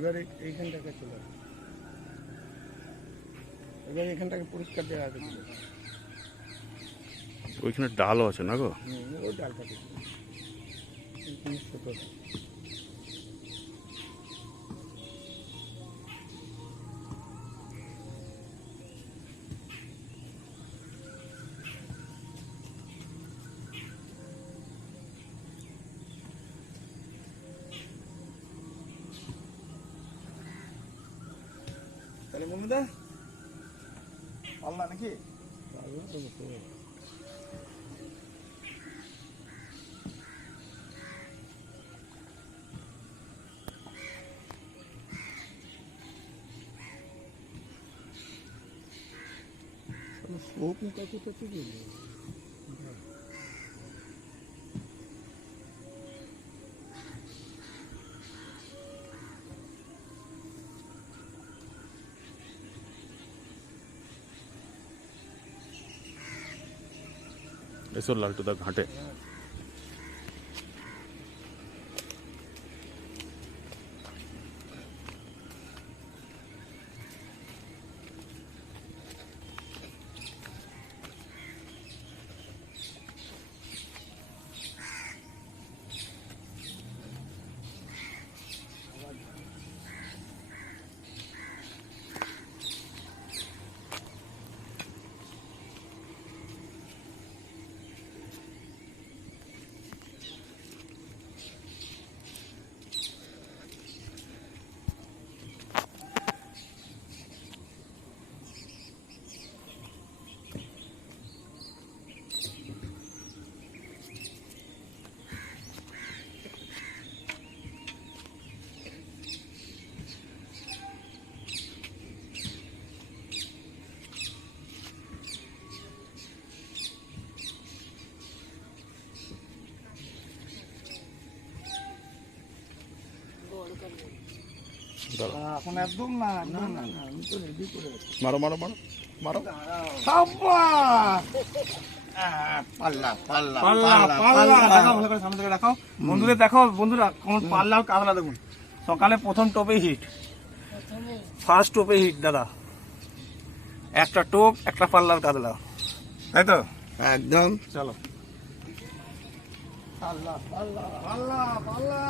এবার এইখানটাকে চলে আসে, এবার এখানটাকে পরিষ্কার দেওয়া আছে। ওইখানে ডালও আছে না গো? ওই ডালটা দেখুন, ছোট তাহলে বন্ধুদা পাল্লা নাকি শোক মুখাতে তো ঠিক এসো লালটুদা ঘাটে। এখন একদম না না না না, আমি তো রেডি করে আছি। মারো মারো মারো মারো। পাল্লা পাল্লা পাল্লা পাল্লা দেখাও, ভালো করে সামনে থেকে দেখাও বন্ধুদের, দেখো বন্ধুরা কেমন পাল্লা কাতলা দেখুন। সকালে প্রথম টোপে হিট, ফার্স্ট টোপে হিট দাদা, একটা টোপ একটা পাল্লার কাতলা, তাই তো একদম। চলো। পাল্লা পাল্লা পাল্লা পাল্লা।